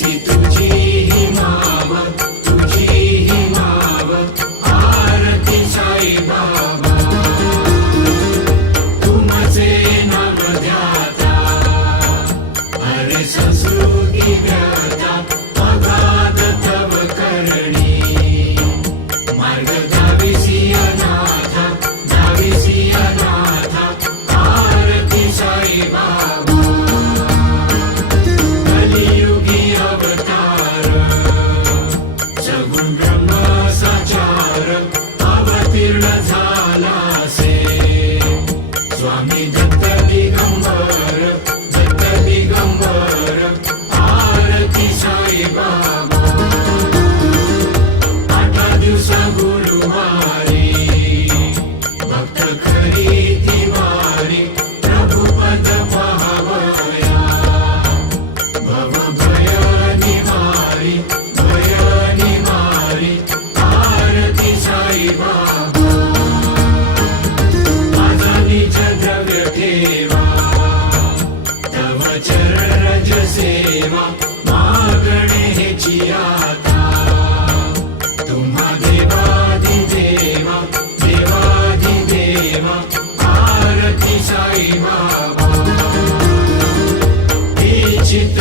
ऐसी तुझी ही माव, तुझी ही माव, आरती साई बाबा. तुमचे नाम ध्याता, हरे संस्कृती व्याता, अगाध तव करणी. मार्ग दाविसी अनाथा, दाविसी अनाथा, आरती साई बाबा. कलियुगी अवतार, सगुण ब्रह्म साचार, अवतीर्ण झालासे. स्वामी दत्त दिगंबर, दत्त दिगंबर, आरती साई बाबा. 8 दिवस गुरुवारी, भक्त खरी ती वारी, प्रभुपद पाहावया. भव भय निवारी, भय निवारी, आरती साई बाबा. माझा निज द्रव्य ठेवा, तव चरण रज सेवा, मागणे हेची आता. तुम्हा देवादिदेवा, देवादिदेवा, आरती साई बाबा. हे चित्त